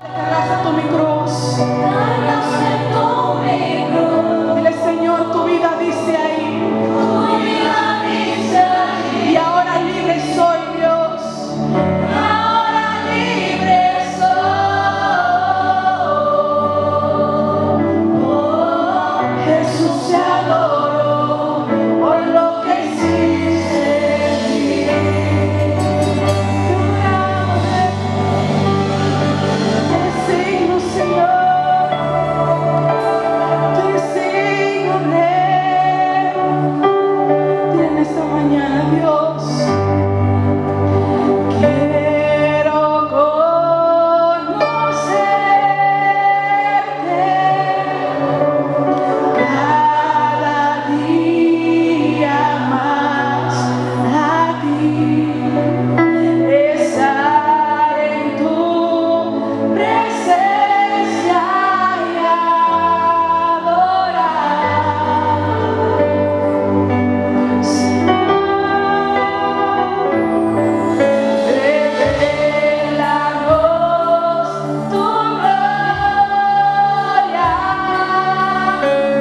Abraza mi cruz. Dile, Señor, tu vida dice ahí. Y ahora libre soy, Dios. Ahora libre soy. Jesús, te adoro por lo que hiciste en mí. Te signo, Señor. Te signo, Rey. Dile en esta mañana, Dios. Quiero conocerte cada día más a ti, estar en tu presencia y adorar. Revelanos tu gloria,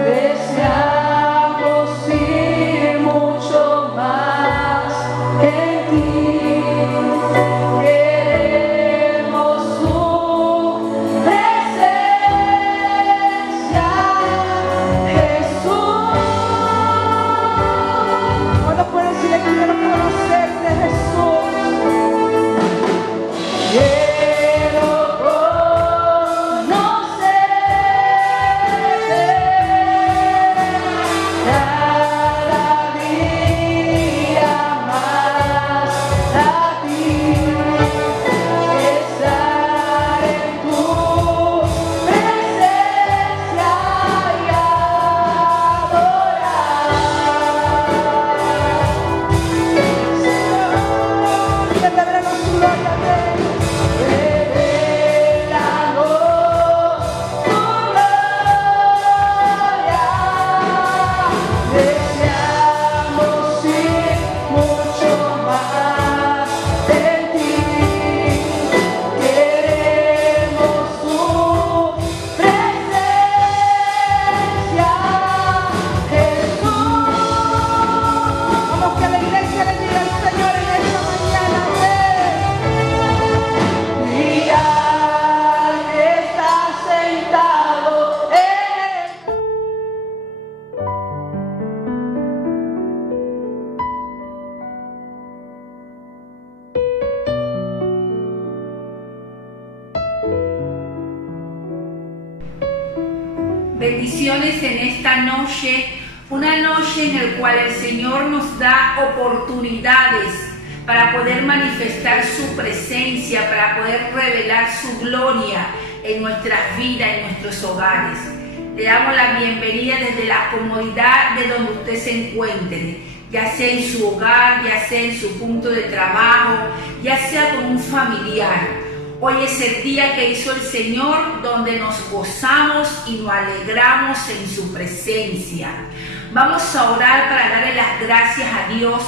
deseamos ir mucho más en ti, queremos tu presencia, Jesús. ¿Cuántos pueden decirle que quiero conocerte, Jesús? Quiero conocerte cada día más a ti, estar en tu presencia y adorar. Señor, revelanos tu gloria, Rey. Revelanos tu gloria, deseamos ir mucho más en ti, queremos tu presencia, Jesús. Vamos, que la iglesia le diga al Señor en esta mañana, y al que está sentado en el Bendiciones en esta noche, una noche en la cual el Señor nos da oportunidades para poder manifestar su presencia, para poder revelar su gloria en nuestras vidas, en nuestros hogares. Le damos la bienvenida desde la comodidad de donde usted se encuentre, ya sea en su hogar, ya sea en su punto de trabajo, ya sea con un familiar. Hoy es el día que hizo el Señor, donde nos gozamos y nos alegramos en su presencia. Vamos a orar para darle las gracias a Dios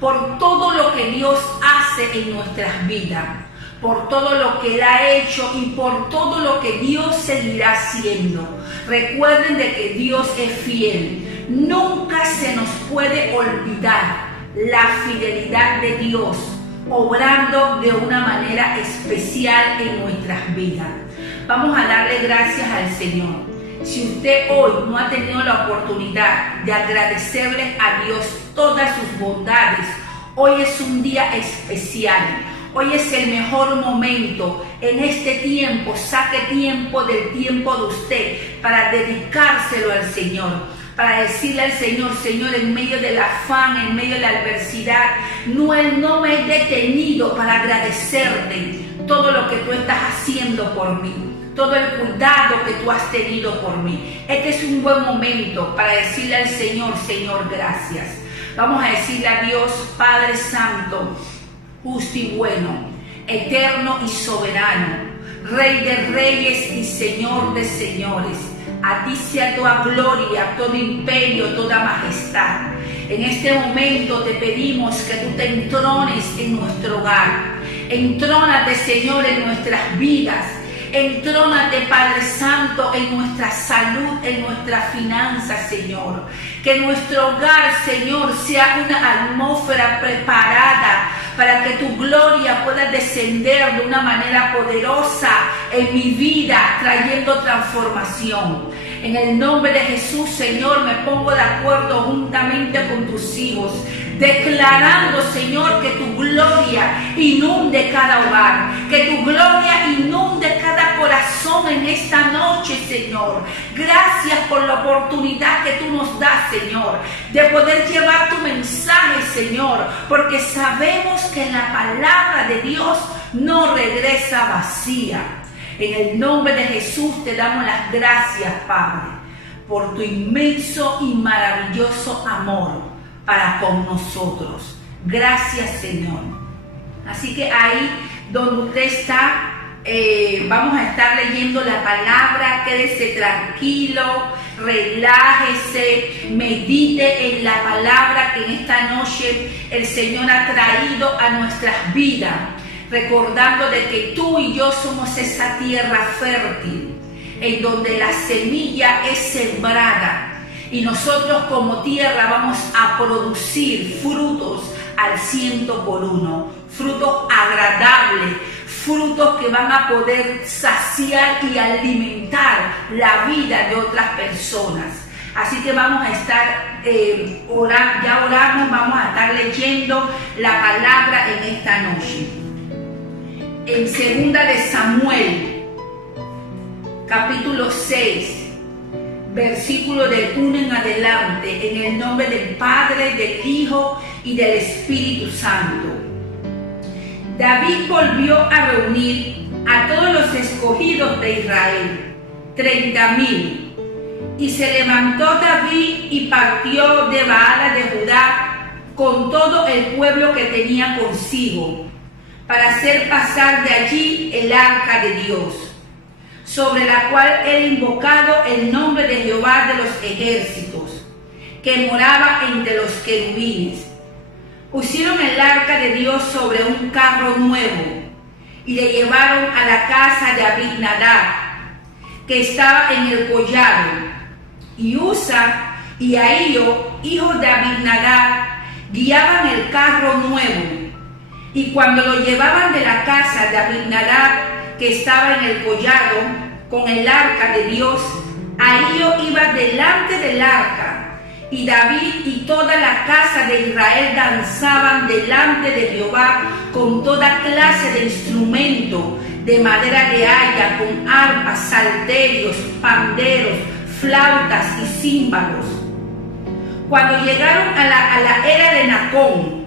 por todo lo que Dios hace en nuestras vidas, por todo lo que Él ha hecho y por todo lo que Dios seguirá haciendo. Recuerden de que Dios es fiel. Nunca se nos puede olvidar la fidelidad de Dios, obrando de una manera especial en nuestras vidas. Vamos a darle gracias al Señor. Si usted hoy no ha tenido la oportunidad de agradecerle a Dios todas sus bondades, hoy es un día especial. Hoy es el mejor momento. En este tiempo, saque tiempo del tiempo de usted para dedicárselo al Señor. Para decirle al Señor, Señor, en medio del afán, en medio de la adversidad, no me he detenido para agradecerte todo lo que tú estás haciendo por mí, todo el cuidado que tú has tenido por mí. Este es un buen momento para decirle al Señor, Señor, gracias. Vamos a decirle a Dios, Padre Santo, justo y bueno, eterno y soberano, Rey de reyes y Señor de señores. A ti sea toda gloria, todo imperio, toda majestad. En este momento te pedimos que tú te entrones en nuestro hogar. Entrónate, Señor, en nuestras vidas. Entrónate, Padre Santo, en nuestra salud, en nuestras finanzas, Señor. Que nuestro hogar, Señor, sea una atmósfera preparada para que tu gloria pueda descender de una manera poderosa en mi vida, trayendo transformación. En el nombre de Jesús, Señor, me pongo de acuerdo juntamente con tus hijos, declarando, Señor, que tu gloria inunde cada hogar, que tu gloria inunde cada corazón en esta noche, Señor. Gracias por la oportunidad que tú nos das, Señor, de poder llevar tu mensaje, Señor, porque sabemos que la palabra de Dios no regresa vacía. En el nombre de Jesús te damos las gracias, Padre, por tu inmenso y maravilloso amor para con nosotros. Gracias, Señor. Así que ahí donde usted está, vamos a estar leyendo la palabra. Quédese tranquilo, relájese, medite en la palabra que en esta noche el Señor ha traído a nuestras vidas, recordando de que tú y yo somos esa tierra fértil en donde la semilla es sembrada y nosotros como tierra vamos a producir frutos al 100%, frutos agradables, frutos que van a poder saciar y alimentar la vida de otras personas. Así que vamos a estar ya oramos, vamos a estar leyendo la palabra en esta noche. En 2 de Samuel, capítulo 6, versículo del 1 en adelante, en el nombre del Padre, del Hijo y del Espíritu Santo. David volvió a reunir a todos los escogidos de Israel, 30,000, y se levantó David y partió de Baala de Judá con todo el pueblo que tenía consigo, para hacer pasar de allí el arca de Dios, sobre la cual era invocado el nombre de Jehová de los ejércitos, que moraba entre los querubines. Pusieron el arca de Dios sobre un carro nuevo y le llevaron a la casa de Abinadab, que estaba en el collado, y Usa y Ahío, hijos de Abinadab, guiaban el carro nuevo. Y cuando lo llevaban de la casa de Abinadab, que estaba en el collado, con el arca de Dios, Ahío iba delante del arca, y David y toda la casa de Israel danzaban delante de Jehová con toda clase de instrumento de madera de haya, con arpas, salterios, panderos, flautas y címbalos. Cuando llegaron a la era de Nacón,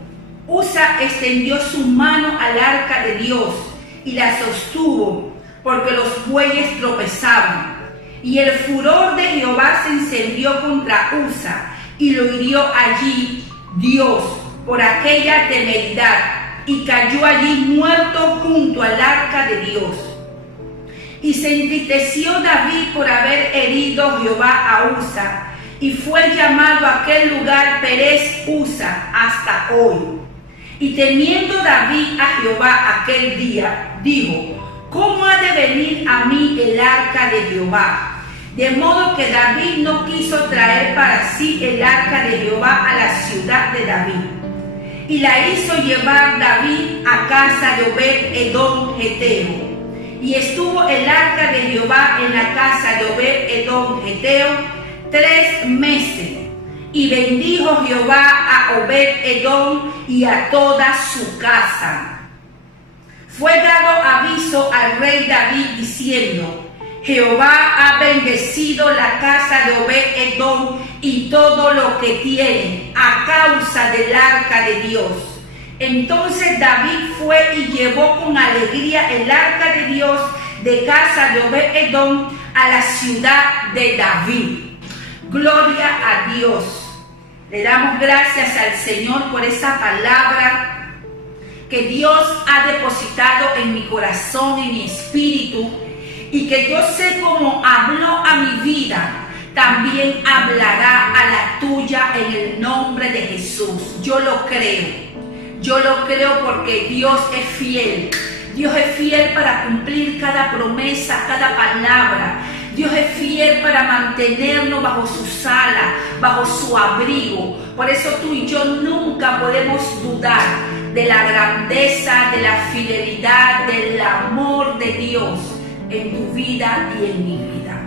Usa extendió su mano al arca de Dios y la sostuvo, porque los bueyes tropezaban. Y el furor de Jehová se encendió contra Usa, y lo hirió allí Dios por aquella temeridad, y cayó allí muerto junto al arca de Dios. Y se entristeció David por haber herido Jehová a Usa, y fue llamado aquel lugar Perez Usa hasta hoy. Y temiendo David a Jehová aquel día, dijo: ¿cómo ha de venir a mí el arca de Jehová? De modo que David no quiso traer para sí el arca de Jehová a la ciudad de David. Y la hizo llevar David a casa de Obed-edom Geteo. Y estuvo el arca de Jehová en la casa de Obed-edom Geteo 3 meses. Y bendijo Jehová a Obed-edom y a toda su casa. Fue dado aviso al rey David diciendo: Jehová ha bendecido la casa de Obed-edom y todo lo que tiene a causa del arca de Dios. Entonces David fue y llevó con alegría el arca de Dios de casa de Obed-edom a la ciudad de David. Gloria a Dios. Le damos gracias al Señor por esa palabra que Dios ha depositado en mi corazón, en mi espíritu, y que yo sé cómo habló a mi vida, también hablará a la tuya en el nombre de Jesús. Yo lo creo porque Dios es fiel. Dios es fiel para cumplir cada promesa, cada palabra. Dios es fiel para mantenernos bajo sus alas, bajo su abrigo. Por eso tú y yo nunca podemos dudar de la grandeza, de la fidelidad, del amor de Dios en tu vida y en mi vida.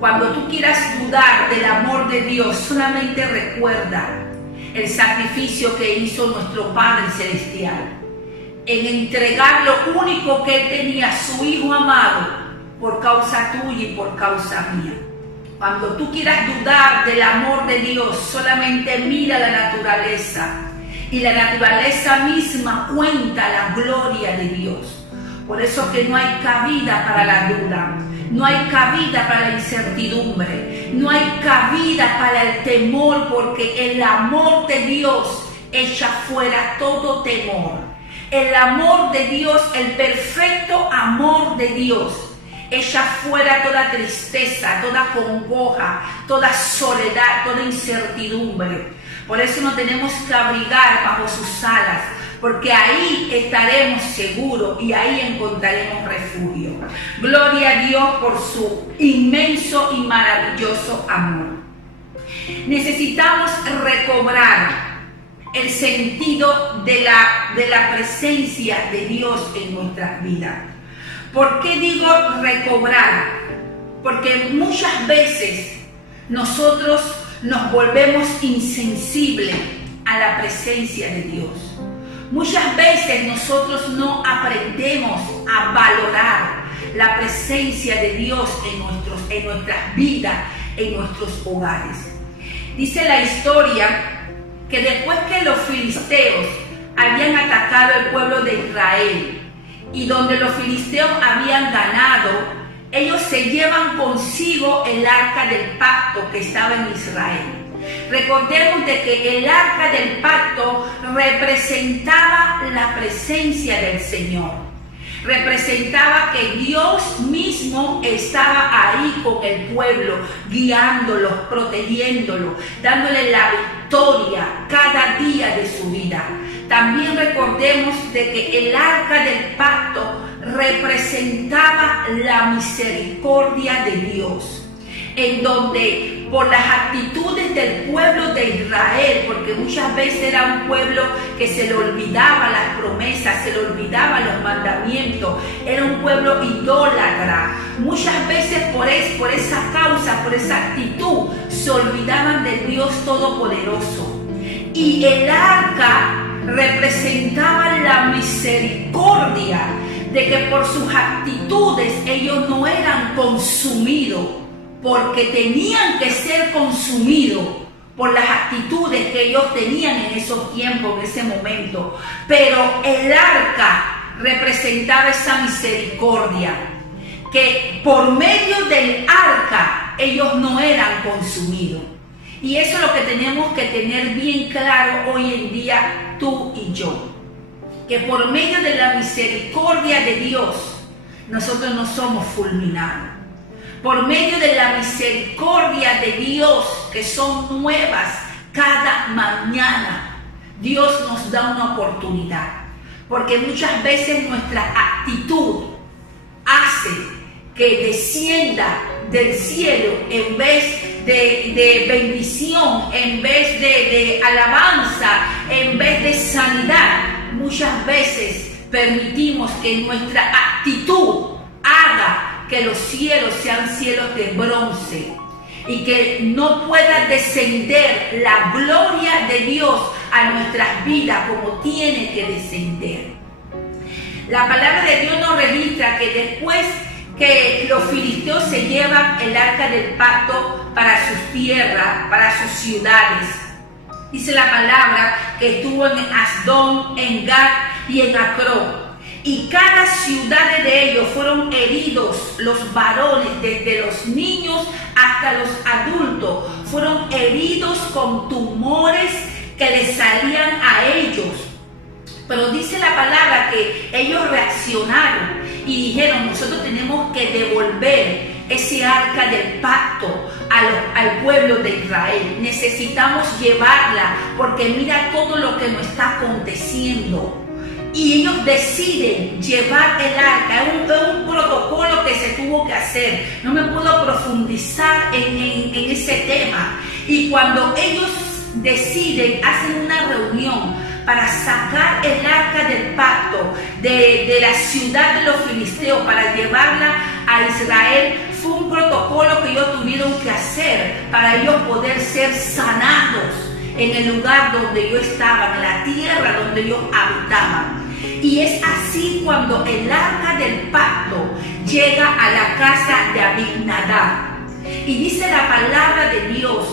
Cuando tú quieras dudar del amor de Dios, solamente recuerda el sacrificio que hizo nuestro Padre Celestial en entregar lo único que Él tenía, su Hijo amado, por causa tuya y por causa mía. Cuando tú quieras dudar del amor de Dios, solamente mira la naturaleza, y la naturaleza misma cuenta la gloria de Dios. Por eso que no hay cabida para la duda, no hay cabida para la incertidumbre, no hay cabida para el temor, porque el amor de Dios echa fuera todo temor. El amor de Dios, el perfecto amor de Dios, echa fuera toda tristeza, toda congoja, toda soledad, toda incertidumbre. Por eso nos tenemos que abrigar bajo sus alas, porque ahí estaremos seguros y ahí encontraremos refugio. Gloria a Dios por su inmenso y maravilloso amor. Necesitamos recobrar el sentido de la presencia de Dios en nuestras vidas. ¿Por qué digo recobrar? Porque muchas veces nosotros nos volvemos insensibles a la presencia de Dios. Muchas veces nosotros no aprendemos a valorar la presencia de Dios en nuestras vidas, en nuestros hogares. Dice la historia que después que los filisteos habían atacado el pueblo de Israel y donde los filisteos habían ganado, ellos se llevan consigo el arca del pacto que estaba en Israel. Recordemos de que el arca del pacto representaba la presencia del Señor. Representaba que Dios mismo estaba ahí con el pueblo, guiándolos, protegiéndolos, dándole la victoria cada día de su vida. También recordemos de que el arca del pacto representaba la misericordia de Dios, en donde por las actitudes del pueblo de Israel, porque muchas veces era un pueblo que se le olvidaba las promesas, se le olvidaba los mandamientos, era un pueblo idólatra. Muchas veces por esa causa, por esa actitud, se olvidaban del Dios Todopoderoso. Y el arca representaba la misericordia, de que por sus actitudes ellos no eran consumidos, porque tenían que ser consumidos por las actitudes que ellos tenían en esos tiempos, en ese momento. Pero el arca representaba esa misericordia, que por medio del arca ellos no eran consumidos. Y eso es lo que tenemos que tener bien claro hoy en día tú y yo, que por medio de la misericordia de Dios nosotros no somos fulminados. Por medio de la misericordia de Dios, que son nuevas cada mañana, Dios nos da una oportunidad. Porque muchas veces nuestra actitud hace que descienda del cielo, en vez de bendición, en vez de alabanza, en vez de sanidad. Muchas veces permitimos que nuestra actitud haga que los cielos sean cielos de bronce y que no pueda descender la gloria de Dios a nuestras vidas como tiene que descender. La palabra de Dios nos registra que después que los filisteos se llevan el arca del pacto para sus tierras, para sus ciudades, dice la palabra que estuvo en Asdón, en Gat y en Acrón. Y cada ciudad de ellos fueron heridos, los varones, desde los niños hasta los adultos, fueron heridos con tumores que les salían a ellos. Pero dice la palabra que ellos reaccionaron y dijeron: nosotros tenemos que devolver ese arca del pacto al pueblo de Israel. Necesitamos llevarla porque mira todo lo que nos está aconteciendo. y ellos deciden llevar el arca. Es un protocolo que se tuvo que hacer. No me puedo profundizar en ese tema. Y cuando ellos deciden, hacen una reunión para sacar el arca del pacto de la ciudad de los filisteos para llevarla a Israel, fue un protocolo que ellos tuvieron que hacer para ellos poder ser sanados en el lugar donde ellos estaban, en la tierra donde ellos habitaban. Y es así cuando el arca del pacto llega a la casa de Abinadab. Y dice la palabra de Dios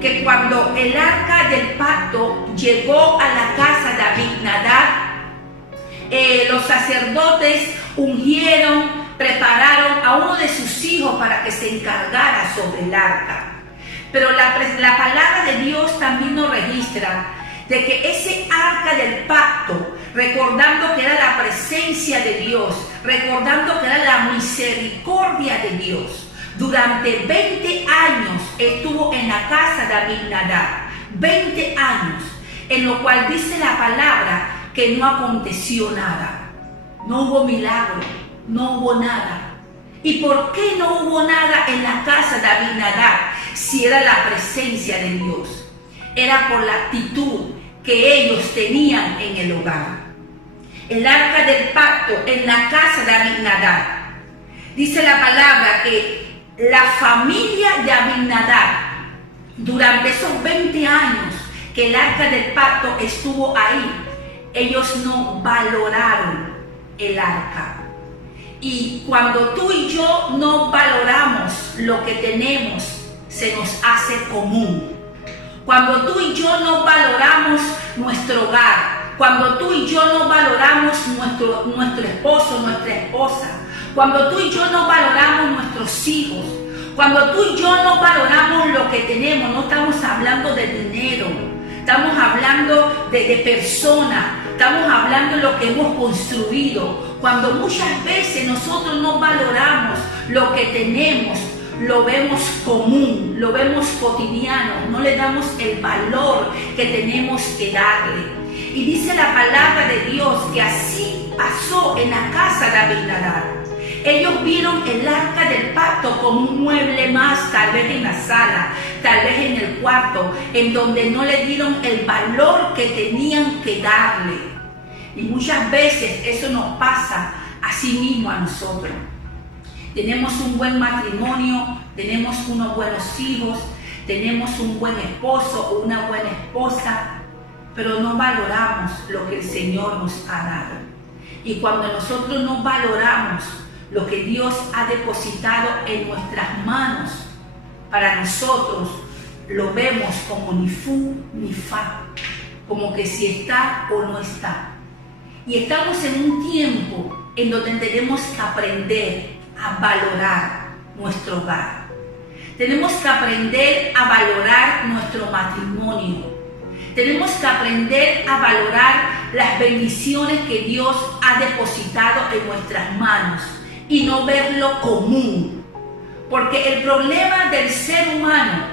que cuando el arca del pacto llegó a la casa de Abinadab, los sacerdotes ungieron, prepararon a uno de sus hijos para que se encargara sobre el arca. Pero la palabra de Dios también nos registra de que ese arca del pacto, recordando que era la presencia de Dios, recordando que era la misericordia de Dios, durante 20 años estuvo en la casa de Abinadab, 20 años, en lo cual dice la palabra que no aconteció nada, no hubo milagro, no hubo nada. ¿Y por qué no hubo nada en la casa de Abinadab si era la presencia de Dios? Era por la actitud que ellos tenían en el hogar. El arca del pacto en la casa de Abinadab. Dice la palabra que la familia de Abinadab, durante esos 20 años que el arca del pacto estuvo ahí, ellos no valoraron el arca. Y cuando tú y yo no valoramos lo que tenemos, se nos hace común. Cuando tú y yo no valoramos nuestro hogar, cuando tú y yo no valoramos nuestro esposo, nuestra esposa, cuando tú y yo no valoramos nuestros hijos, cuando tú y yo no valoramos lo que tenemos, no estamos hablando de dinero, estamos hablando de personas, estamos hablando de lo que hemos construido. Cuando muchas veces nosotros no valoramos lo que tenemos, lo vemos común, lo vemos cotidiano, no le damos el valor que tenemos que darle. Y dice la palabra de Dios que así pasó en la casa de Abinadab. Ellos vieron el arca del pacto como un mueble más, tal vez en la sala, tal vez en el cuarto, en donde no le dieron el valor que tenían que darle. Y muchas veces eso nos pasa así mismo a nosotros. Tenemos un buen matrimonio, tenemos unos buenos hijos, tenemos un buen esposo o una buena esposa, pero no valoramos lo que el Señor nos ha dado. Y cuando nosotros no valoramos lo que Dios ha depositado en nuestras manos, para nosotros lo vemos como ni fu ni fa, como que si está o no está. Y estamos en un tiempo en donde tenemos que aprender a valorar nuestro hogar. Tenemos que aprender a valorar nuestro matrimonio. Tenemos que aprender a valorar las bendiciones que Dios ha depositado en nuestras manos y no verlo común. Porque el problema del ser humano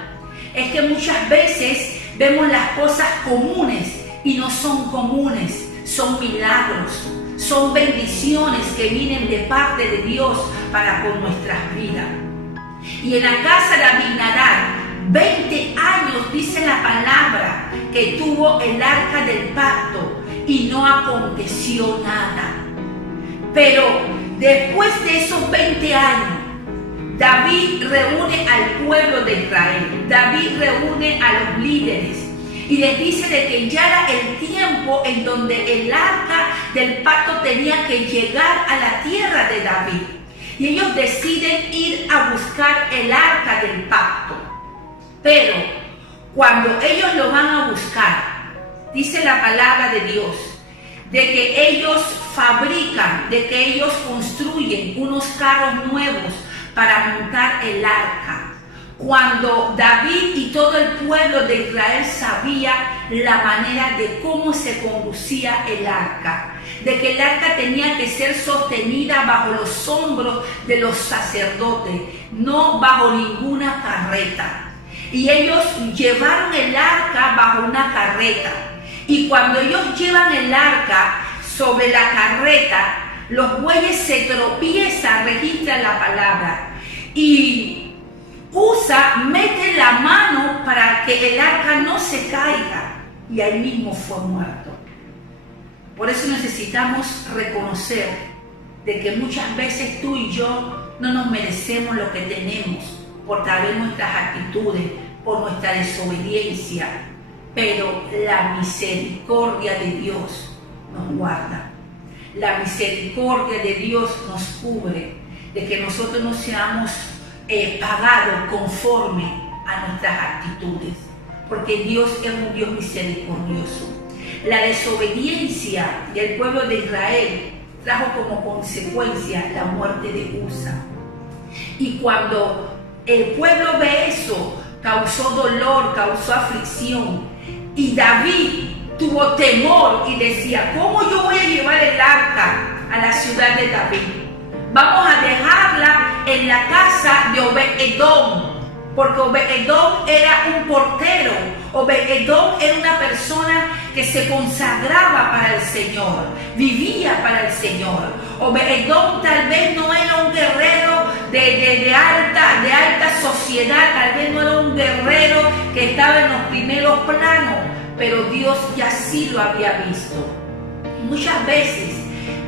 es que muchas veces vemos las cosas comunes y no son comunes, son milagros, son bendiciones que vienen de parte de Dios para con nuestras vidas. Y en la casa de Abinadab, 20 años dice la palabra que tuvo el arca del pacto y no aconteció nada. Pero después de esos 20 años, David reúne al pueblo de Israel, David reúne a los líderes y les dice de que ya era el tiempo en donde el arca del pacto tenía que llegar a la tierra de David. Y ellos deciden ir a buscar el arca del pacto. Pero cuando ellos lo van a buscar, dice la palabra de Dios, de que ellos fabrican, de que ellos construyen unos carros nuevos para montar el arca. Cuando David y todo el pueblo de Israel sabía la manera de cómo se conducía el arca, de que el arca tenía que ser sostenida bajo los hombros de los sacerdotes, no bajo ninguna carreta. Y ellos llevaron el arca bajo una carreta. Y cuando ellos llevan el arca, sobre la carreta, los bueyes se tropiezan, registran la palabra, y Usa mete la mano para que el arca no se caiga, y ahí mismo fue muerto. Por eso necesitamos reconocer de que muchas veces tú y yo no nos merecemos lo que tenemos, por tal vez nuestras actitudes, por nuestra desobediencia, pero la misericordia de Dios nos guarda. La misericordia de Dios nos cubre de que nosotros no seamos pagados conforme a nuestras actitudes, porque Dios es un Dios misericordioso. La desobediencia del pueblo de Israel trajo como consecuencia la muerte de Usa. Y cuando el pueblo ve eso, causó dolor, causó aflicción. Y David tuvo temor y decía, ¿cómo yo voy a llevar el arca a la ciudad de David? Vamos a dejarla en la casa de Obed-Edom, porque Obed-Edom era un portero. Obed-Edom era una persona que se consagraba para el Señor, vivía para el Señor. Obed-Edom tal vez no era un guerrero de alta sociedad, tal vez no era un guerrero que estaba en los primeros planos, pero Dios ya sí lo había visto. Y muchas veces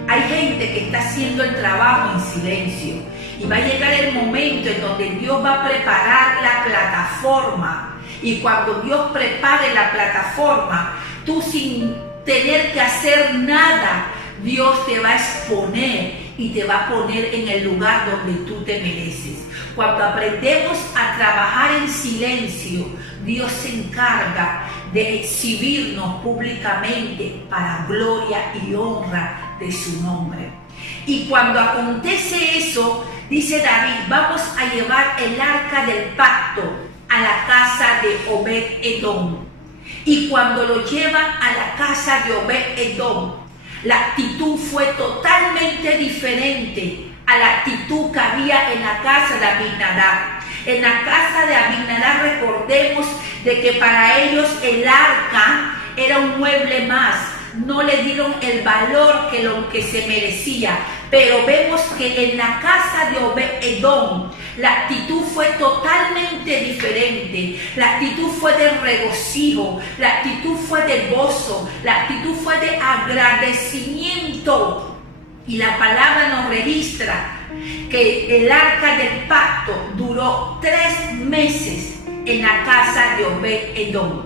hay gente que está haciendo el trabajo en silencio, y va a llegar el momento en donde Dios va a preparar la plataforma. Y cuando Dios prepare la plataforma, tú sin tener que hacer nada, Dios te va a exponer y te va a poner en el lugar donde tú te mereces. Cuando aprendemos a trabajar en silencio, Dios se encarga de exhibirnos públicamente para gloria y honra de su nombre. Y cuando acontece eso, dice David, vamos a llevar el arca del pacto a la casa de Obed-Edom. Y cuando lo llevan a la casa de Obed-Edom, la actitud fue totalmente diferente a la actitud que había en la casa de Abinadab. En la casa de Abinadab, recordemos de que para ellos el arca era un mueble más, no le dieron el valor que lo que se merecía. Pero vemos que en la casa de Obed-Edom la actitud fue totalmente diferente. La actitud fue de regocijo, la actitud fue de gozo, la actitud fue de agradecimiento. Y la palabra nos registra que el arca del pacto duró 3 meses en la casa de Obed-Edom.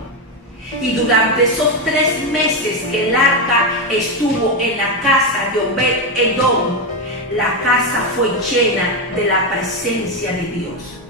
Y durante esos 3 meses que el arca estuvo en la casa de Obed-Edom, la casa fue llena de la presencia de Dios.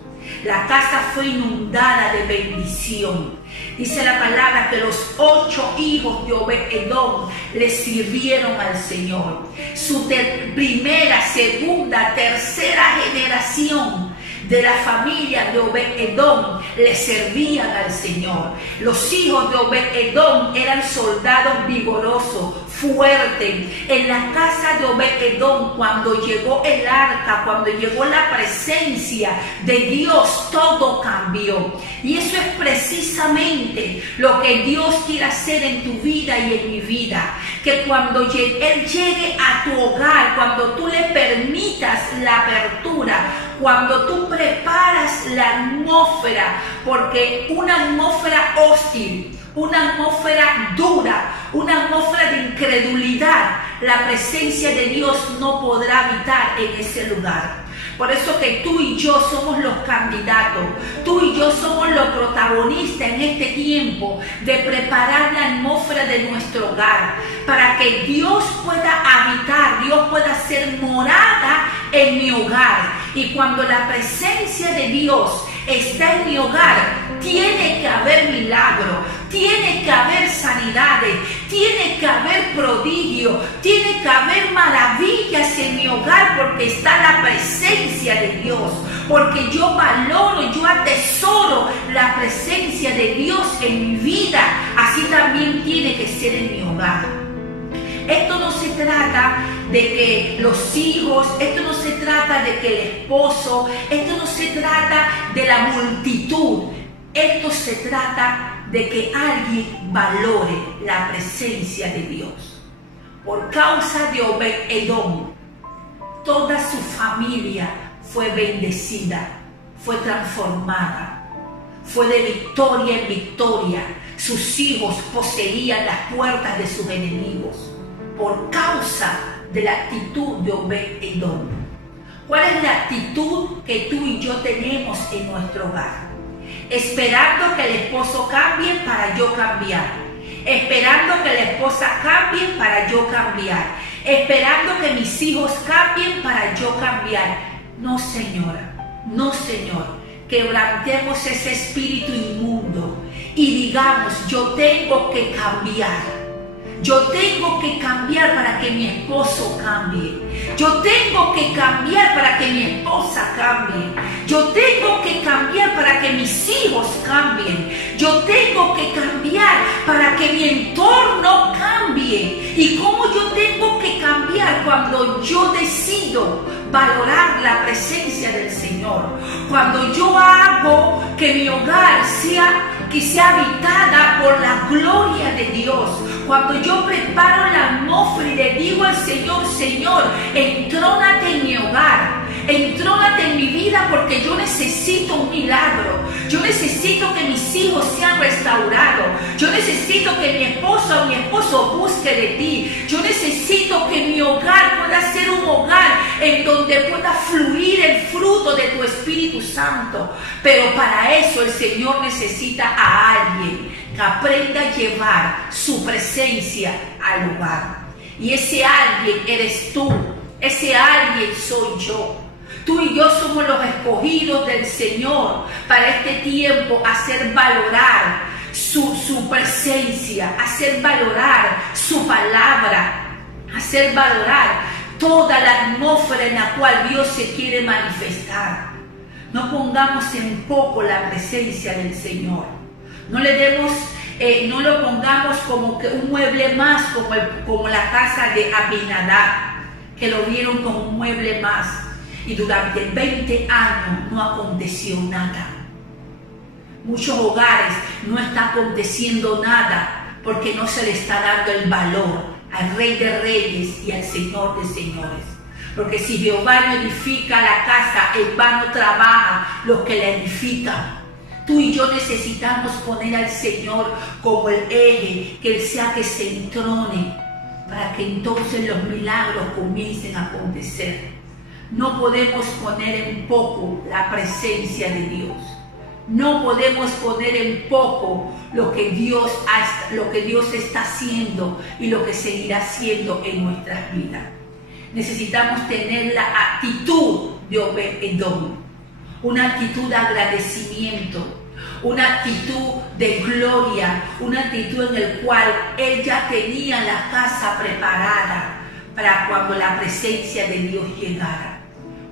La casa fue inundada de bendición. Dice la palabra que los 8 hijos de Obed-Edom le sirvieron al Señor. Su primera, segunda, tercera generación de la familia de Obed-Edom le servían al Señor. Los hijos de Obed-Edom eran soldados vigorosos, fuertes. En la casa de Obed-Edom, cuando llegó el arca, cuando llegó la presencia de Dios, todo cambió. Y eso es precisamente lo que Dios quiere hacer en tu vida y en mi vida. Que cuando Él llegue a tu hogar, cuando tú le permitas la apertura, cuando tú preparas la atmósfera, porque una atmósfera hostil, una atmósfera dura, una atmósfera de incredulidad, la presencia de Dios no podrá habitar en ese lugar. Por eso que tú y yo somos los candidatos, tú y yo somos los protagonistas en este tiempo de preparar la atmósfera de nuestro hogar, para que Dios pueda habitar, Dios pueda ser morada en mi hogar. Y cuando la presencia de Dios está en mi hogar, tiene que haber milagro, tiene que haber sanidades, tiene que haber prodigio, tiene que haber maravillas en mi hogar, porque está la presencia de Dios, porque yo valoro, yo atesoro la presencia de Dios en mi vida. Así también tiene que ser en mi hogar. Esto no se trata de que los hijos, esto no se trata de que el esposo, esto no se trata de la multitud. Esto se trata de que alguien valore la presencia de Dios. por causa de Obed-Edom, toda su familia fue bendecida, fue transformada, fue de victoria en victoria. Sus hijos poseían las puertas de sus enemigos por causa de la actitud de Obed-Edom. ¿Cuál es la actitud que tú y yo tenemos en nuestro hogar? Esperando que el esposo cambie para yo cambiar. Esperando que la esposa cambie para yo cambiar. Esperando que mis hijos cambien para yo cambiar. No, señora, no, señor. Quebrantemos ese espíritu inmundo y digamos, yo tengo que cambiar. Yo tengo que cambiar para que mi esposo cambie. Yo tengo que cambiar para que mi esposa cambie. Yo tengo que cambiar para que mis hijos cambien. Yo tengo que cambiar para que mi entorno cambie. ¿Y cómo yo tengo que cambiar? Cuando yo decido valorar la presencia del Señor. Cuando yo hago que mi hogar sea habitada por la gloria de Dios. Cuando yo preparo la atmósfera y le digo al Señor, Señor, entrónate en mi hogar, entrónate en mi vida, porque yo necesito un milagro. Yo necesito que mis hijos sean restaurados. Yo necesito que mi esposa o mi esposo busque de ti. Yo necesito que mi hogar pueda ser un hogar en donde pueda fluir el fruto de tu Espíritu Santo. Pero para eso el Señor necesita a alguien que aprenda a llevar su presencia al hogar. Y ese alguien eres tú. Ese alguien soy yo. Tú y yo somos los escogidos del Señor para este tiempo, hacer valorar su presencia, hacer valorar su palabra, hacer valorar toda la atmósfera en la cual Dios se quiere manifestar. No pongamos en poco la presencia del Señor. No le demos, no lo pongamos como que un mueble más, como la casa de Abinadab, que lo vieron como un mueble más. Y durante 20 años no aconteció nada. Muchos hogares no está aconteciendo nada porque no se le está dando el valor al Rey de Reyes y al Señor de Señores. Porque si Jehová no edifica la casa, en vano trabaja los que la edifican. Tú y yo necesitamos poner al Señor como el eje, que Él sea que se entrone, para que entonces los milagros comiencen a acontecer. No podemos poner en poco la presencia de Dios. No podemos poner en poco lo que Dios está haciendo y lo que seguirá haciendo en nuestras vidas. Necesitamos tener la actitud de Obed-Edom, una actitud de agradecimiento, una actitud de gloria, una actitud en la cual él ya tenía la casa preparada para cuando la presencia de Dios llegara.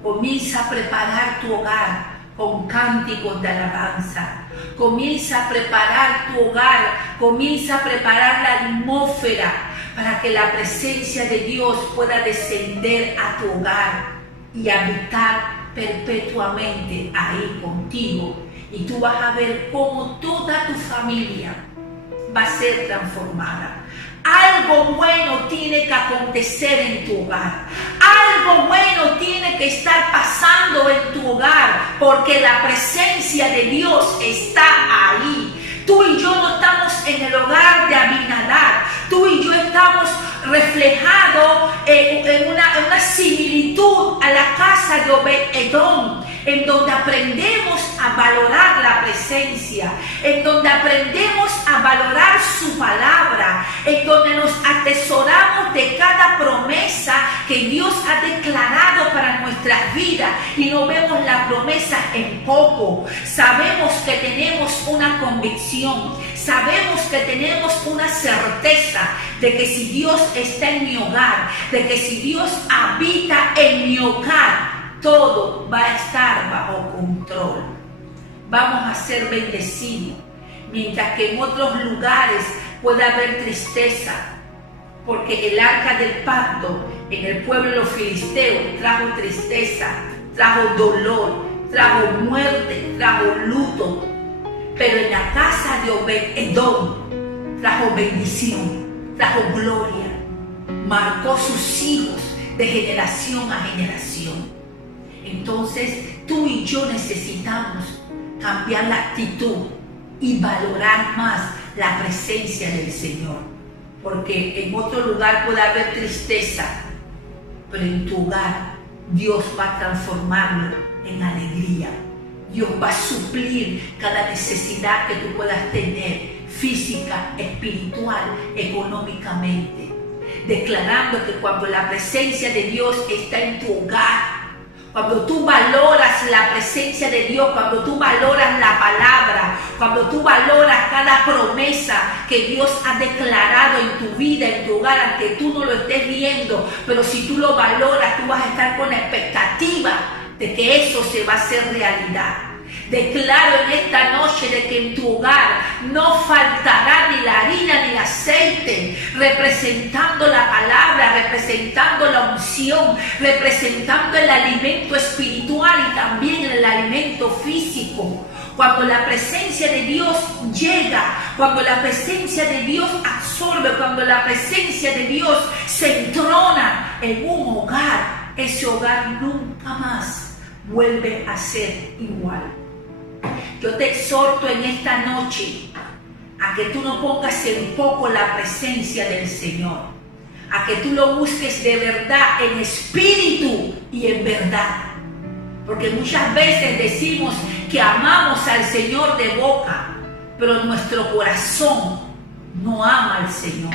Comienza a preparar tu hogar con cánticos de alabanza. Comienza a preparar tu hogar, comienza a preparar la atmósfera para que la presencia de Dios pueda descender a tu hogar y habitar perpetuamente ahí contigo. Y tú vas a ver cómo toda tu familia va a ser transformada. Algo bueno tiene que acontecer en tu hogar. Algo bueno tiene que estar pasando en tu hogar, porque la presencia de Dios está ahí. Tú y yo no estamos en el hogar de Abinadab. Tú y yo estamos reflejados en una similitud a la casa de Obed-Edom, en donde aprendemos a valorar la presencia, en donde aprendemos a valorar su palabra, en donde nos atesoramos de cada promesa que Dios ha declarado para nuestras vidas y no vemos la promesa en poco. Sabemos que tenemos una convicción, sabemos que tenemos una certeza de que si Dios está en mi hogar, de que si Dios habita en mi hogar, todo va a estar bajo control. Vamos a ser bendecidos, mientras que en otros lugares puede haber tristeza, porque el arca del pacto en el pueblo de los filisteos trajo tristeza, trajo dolor, trajo muerte, trajo luto. Pero en la casa de Obed-Edom trajo bendición, trajo gloria. marcó sus hijos de generación a generación. Entonces tú y yo necesitamos cambiar la actitud y valorar más la presencia del Señor, porque en otro lugar puede haber tristeza, pero en tu hogar Dios va a transformarlo en alegría. Dios va a suplir cada necesidad que tú puedas tener, física, espiritual, económicamente, declarando que cuando la presencia de Dios está en tu hogar, cuando tú valoras la presencia de Dios, cuando tú valoras la palabra, cuando tú valoras cada promesa que Dios ha declarado en tu vida, en tu hogar, aunque tú no lo estés viendo, pero si tú lo valoras, tú vas a estar con la expectativa de que eso se va a hacer realidad. Declaro en esta noche de que en tu hogar no faltará ni la harina ni el aceite, representando la palabra, representando la unción, representando el alimento espiritual y también el alimento físico. Cuando la presencia de Dios llega, cuando la presencia de Dios absorbe, cuando la presencia de Dios se entrona en un hogar, ese hogar nunca más vuelve a ser igual. Yo te exhorto en esta noche a que tú no pongas en poco la presencia del Señor, a que tú lo busques de verdad, en espíritu y en verdad. Porque muchas veces decimos que amamos al Señor de boca, pero nuestro corazón no ama al Señor.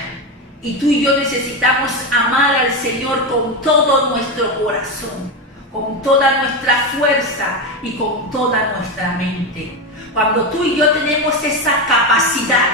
Y tú y yo necesitamos amar al Señor con todo nuestro corazón, con toda nuestra fuerza y con toda nuestra mente. Cuando tú y yo tenemos esa capacidad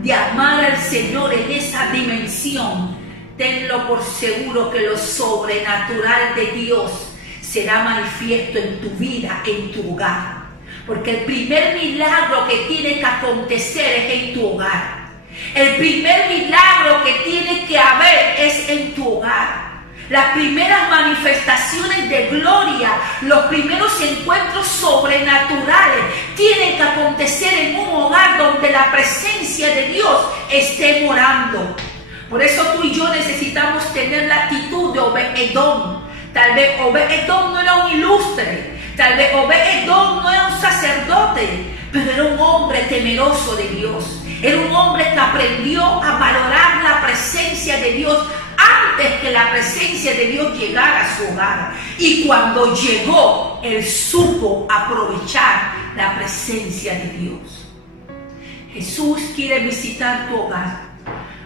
de amar al Señor en esa dimensión, tenlo por seguro que lo sobrenatural de Dios será manifiesto en tu vida, en tu hogar. Porque el primer milagro que tiene que acontecer es en tu hogar. El primer milagro que tiene que haber es en tu hogar. Las primeras manifestaciones de gloria, los primeros encuentros sobrenaturales tienen que acontecer en un hogar donde la presencia de Dios esté morando. Por eso tú y yo necesitamos tener la actitud de Obed-Edom. Tal vez Obed-Edom no era un ilustre, tal vez Obed-Edom no era un sacerdote, pero era un hombre temeroso de Dios. Era un hombre que aprendió a valorar la presencia de Dios antes que la presencia de Dios llegara a su hogar. Y cuando llegó, él supo aprovechar la presencia de Dios. Jesús quiere visitar tu hogar.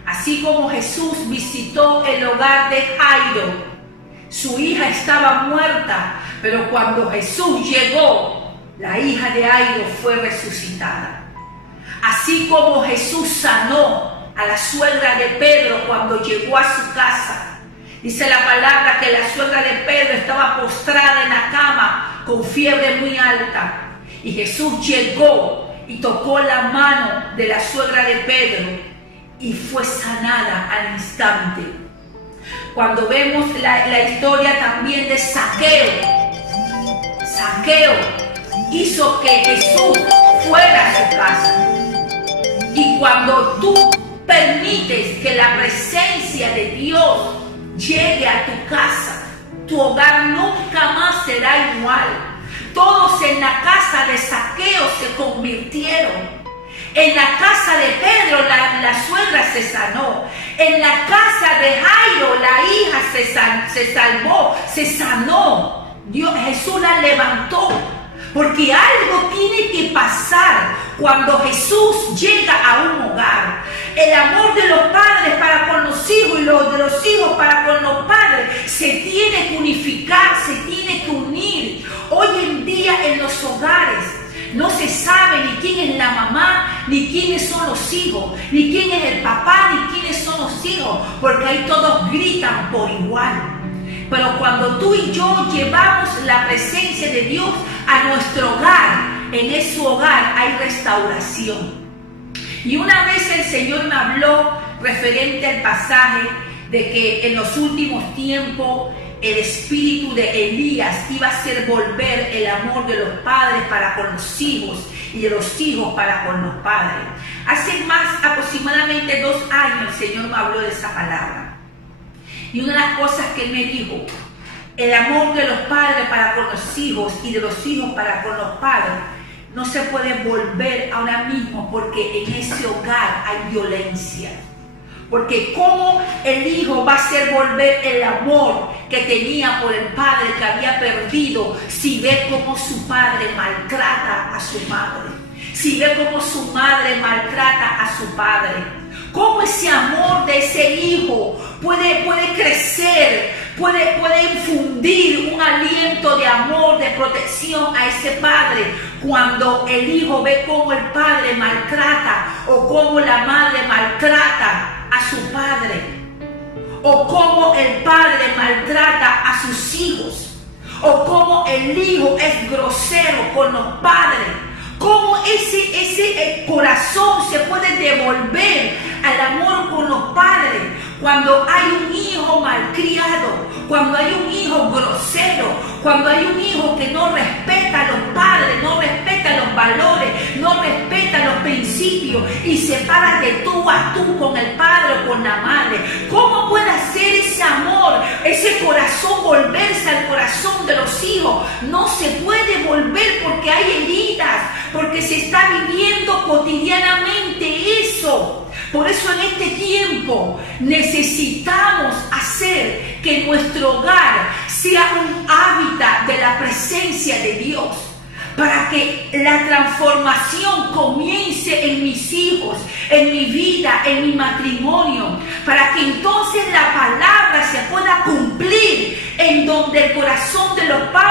Así como Jesús visitó el hogar de Jairo. Su hija estaba muerta, pero cuando Jesús llegó, la hija de Jairo fue resucitada. Así como Jesús sanó a la suegra de Pedro cuando llegó a su casa. Dice la palabra que la suegra de Pedro estaba postrada en la cama con fiebre muy alta. Y Jesús llegó y tocó la mano de la suegra de Pedro y fue sanada al instante. Cuando vemos la historia también de Zaqueo, Zaqueo hizo que Jesús fuera a su casa. Y cuando tú permites que la presencia de Dios llegue a tu casa, tu hogar nunca más será igual. Todos en la casa de Zaqueo se convirtieron. En la casa de Pedro la suegra se sanó. En la casa de Jairo la hija se salvó, se sanó. Jesús la levantó. Porque algo tiene que pasar cuando Jesús llega a un hogar. El amor de los padres para con los hijos y los de los hijos para con los padres se tiene que unificar, se tiene que unir. Hoy en día en los hogares no se sabe ni quién es la mamá, ni quiénes son los hijos, ni quién es el papá, ni quiénes son los hijos, porque ahí todos gritan por igual. Pero cuando tú y yo llevamos la presencia de Dios a nuestro hogar, en ese hogar hay restauración. Y una vez el Señor me habló referente al pasaje de que en los últimos tiempos el espíritu de Elías iba a hacer volver el amor de los padres para con los hijos y de los hijos para con los padres. Hace más aproximadamente 2 años el Señor me habló de esa palabra. Y una de las cosas que él me dijo, el amor de los padres para con los hijos y de los hijos para con los padres no se puede volver ahora mismo porque en ese hogar hay violencia. Porque cómo el hijo va a hacer volver el amor que tenía por el padre que había perdido si ve cómo su padre maltrata a su madre, si ve cómo su madre maltrata a su padre. Cómo ese amor de ese hijo puede crecer, puede infundir un aliento de amor, de protección a ese padre cuando el hijo ve cómo el padre maltrata o cómo la madre maltrata a su padre, o cómo el padre maltrata a sus hijos, o cómo el hijo es grosero con los padres. Cómo ese corazón se puede devolver al amor con los padres cuando hay un hijo malcriado, cuando hay un hijo grosero, cuando hay un hijo que no respeta a los padres, no respeta los valores, no respeta los principios y se para de tú a tú con el padre o con la madre. ¿Cómo puede hacer ese amor, ese corazón volverse al corazón de los hijos? No se puede volver porque hay heridas, porque se está viviendo cotidianamente eso. Por eso en este tiempo necesitamos hacer que nuestro hogar sea un hábitat de la presencia de Dios, para que la transformación comience en mis hijos, en mi vida, en mi matrimonio, para que entonces la palabra se pueda cumplir en donde el corazón de los padres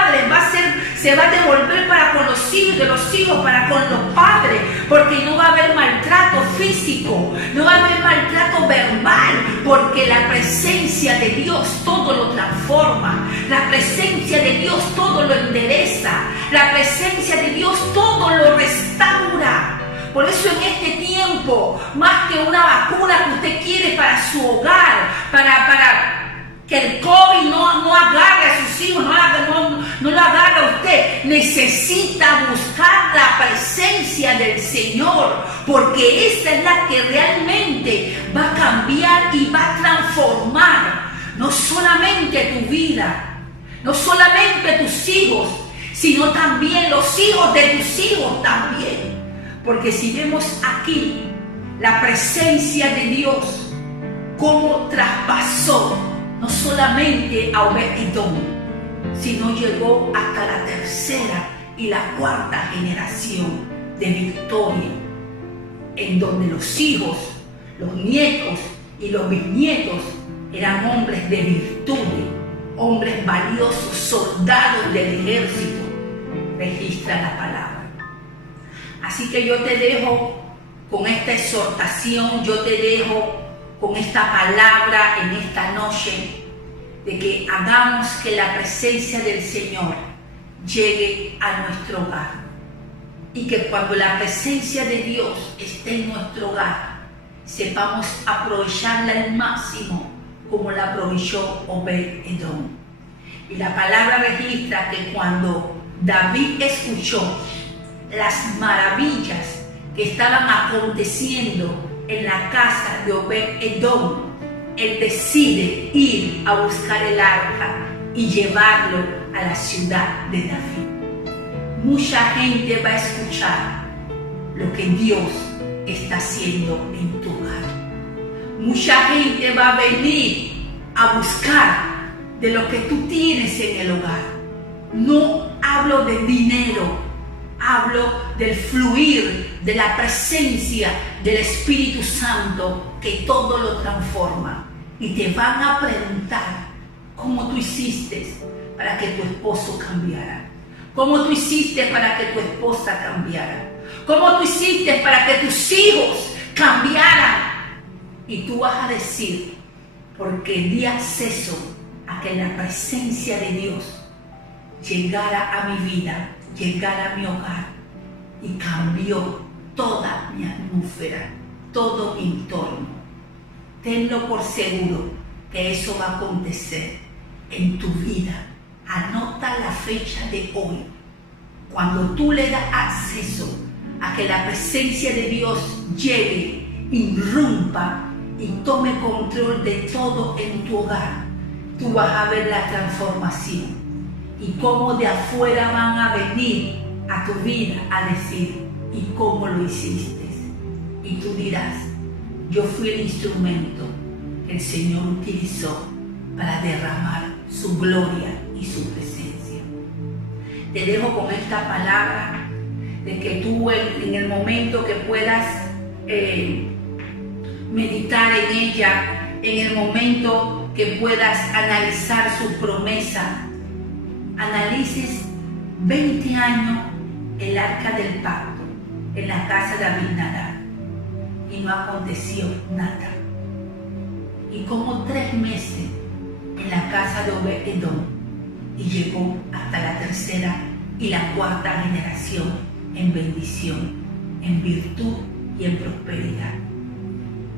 se va a devolver para con los hijos, de los hijos para con los padres, porque no va a haber maltrato físico, no va a haber maltrato verbal, porque la presencia de Dios todo lo transforma, la presencia de Dios todo lo endereza, la presencia de Dios todo lo restaura. Por eso en este tiempo, más que una vacuna que usted quiere para su hogar, para que el COVID no agarre a sus hijos, no lo agarre a usted, necesita buscar la presencia del Señor, porque esa es la que realmente va a cambiar y va a transformar no solamente tu vida, no solamente tus hijos, sino también los hijos de tus hijos también. Porque si vemos aquí la presencia de Dios, cómo traspasó no solamente a Obed-Edom, sino llegó hasta la tercera y la cuarta generación de victoria, en donde los hijos, los nietos y los bisnietos eran hombres de virtud, hombres valiosos, soldados del ejército, registra la palabra. Así que yo te dejo con esta exhortación, yo te dejo con esta palabra en esta noche, de que hagamos que la presencia del Señor llegue a nuestro hogar, y que cuando la presencia de Dios esté en nuestro hogar, sepamos aprovecharla al máximo como la aprovechó Obed-Edom. Y la palabra registra que cuando David escuchó las maravillas que estaban aconteciendo en la casa de Obed-Edom, él decide ir a buscar el arca y llevarlo a la ciudad de David. Mucha gente va a escuchar lo que Dios está haciendo en tu hogar. Mucha gente va a venir a buscar de lo que tú tienes en el hogar. No hablo de dinero, hablo del fluir de la presencia del Espíritu Santo que todo lo transforma. Y te van a preguntar cómo tú hiciste para que tu esposo cambiara, cómo tú hiciste para que tu esposa cambiara, cómo tú hiciste para que tus hijos cambiaran. Y tú vas a decir, porque di acceso a que la presencia de Dios llegara a mi vida, llegara a mi hogar y cambió toda mi atmósfera, todo mi entorno. Tenlo por seguro que eso va a acontecer en tu vida. Anota la fecha de hoy. Cuando tú le das acceso a que la presencia de Dios llegue, irrumpa y tome control de todo en tu hogar, tú vas a ver la transformación y cómo de afuera van a venir a tu vida a decir, ¿y cómo lo hiciste? Y tú dirás, yo fui el instrumento que el Señor utilizó para derramar su gloria y su presencia. Te dejo con esta palabra de que tú en el momento que puedas meditar en ella, en el momento que puedas analizar su promesa, analices 20 años el arca del pacto en la casa de Abinadab y no aconteció nada. Y como 3 meses en la casa de Obed-Edom y llegó hasta la 3ª y la 4ª generación en bendición, en virtud y en prosperidad.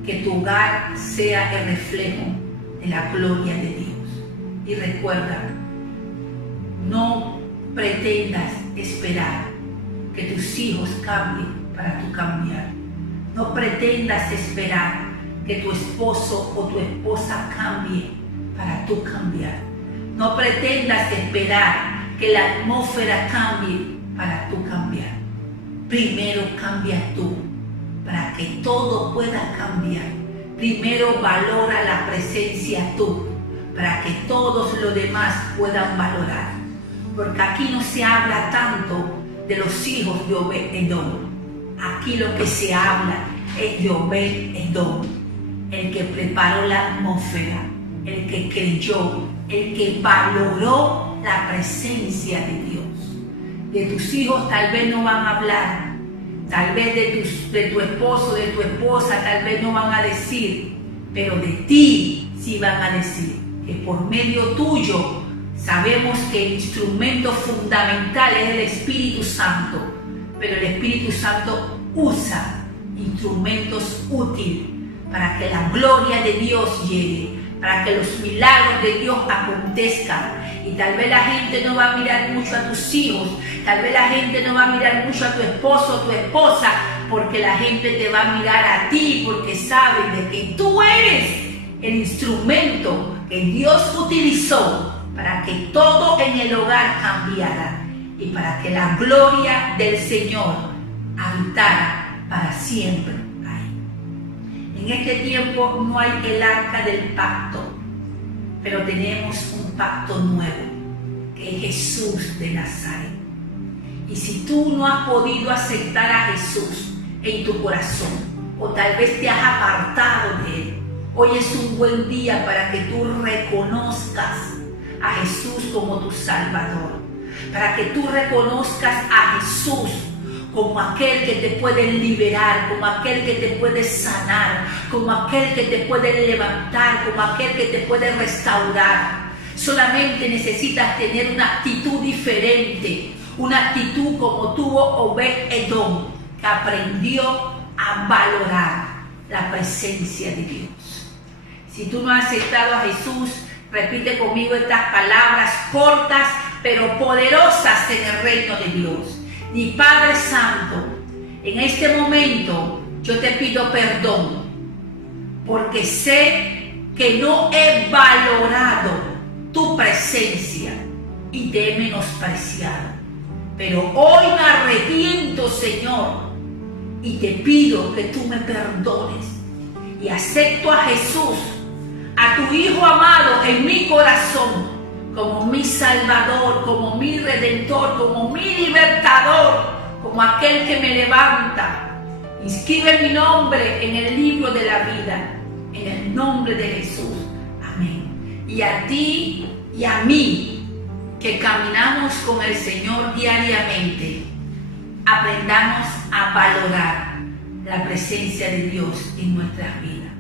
Que tu hogar sea el reflejo de la gloria de Dios. Y recuerda, no pretendas esperar que tus hijos cambien para tú cambiar. No pretendas esperar que tu esposo o tu esposa cambie para tú cambiar. No pretendas esperar que la atmósfera cambie para tú cambiar. Primero cambia tú para que todo pueda cambiar. Primero valora la presencia tú para que todos los demás puedan valorar. Porque aquí no se habla tanto de los hijos de Obed-Edom. Aquí lo que se habla es de Obed-Edom, el que preparó la atmósfera, el que creyó, el que valoró la presencia de Dios. De tus hijos tal vez no van a hablar, tal vez de tu esposo, de tu esposa, tal vez no van a decir, pero de ti sí van a decir que por medio tuyo sabemos que el instrumento fundamental es el Espíritu Santo, pero el Espíritu Santo usa instrumentos útiles para que la gloria de Dios llegue, para que los milagros de Dios acontezcan. Y tal vez la gente no va a mirar mucho a tus hijos, tal vez la gente no va a mirar mucho a tu esposo o tu esposa, porque la gente te va a mirar a ti, porque saben de que tú eres el instrumento que Dios utilizó para que todo en el hogar cambiara y para que la gloria del Señor habitara para siempre ahí. En este tiempo no hay el arca del pacto, pero tenemos un pacto nuevo, que es Jesús de Nazaret. Y si tú no has podido aceptar a Jesús en tu corazón, o tal vez te has apartado de Él, hoy es un buen día para que tú reconozcas a Jesús como tu Salvador, para que tú reconozcas a Jesús como aquel que te puede liberar, como aquel que te puede sanar, como aquel que te puede levantar, como aquel que te puede restaurar. Solamente necesitas tener una actitud diferente, una actitud como tuvo Obed-Edom, que aprendió a valorar la presencia de Dios. Si tú no has aceptado a Jesús, repite conmigo estas palabras cortas pero poderosas en el reino de Dios. Mi Padre Santo, en este momento yo te pido perdón, porque sé que no he valorado tu presencia y te he menospreciado. Pero hoy me arrepiento, Señor, y te pido que tú me perdones y acepto a Jesús, a tu Hijo amado en mi corazón, como mi Salvador, como mi Redentor, como mi Libertador, como aquel que me levanta. Inscribe mi nombre en el libro de la vida, en el nombre de Jesús. Amén. Y a ti y a mí, que caminamos con el Señor diariamente, aprendamos a valorar la presencia de Dios en nuestras vidas.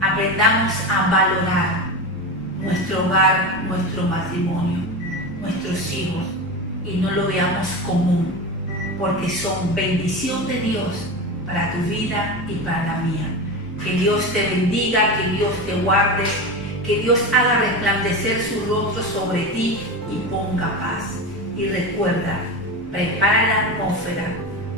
Aprendamos a valorar nuestro hogar, nuestro matrimonio, nuestros hijos, y no lo veamos común, porque son bendición de Dios para tu vida y para la mía. Que Dios te bendiga, que Dios te guarde, que Dios haga resplandecer su rostro sobre ti y ponga paz. Y recuerda, prepara la atmósfera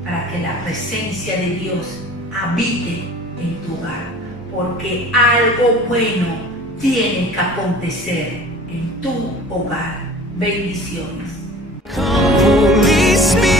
para que la presencia de Dios habite en tu hogar, porque algo bueno tiene que acontecer en tu hogar. Bendiciones. Come, Holy Spirit.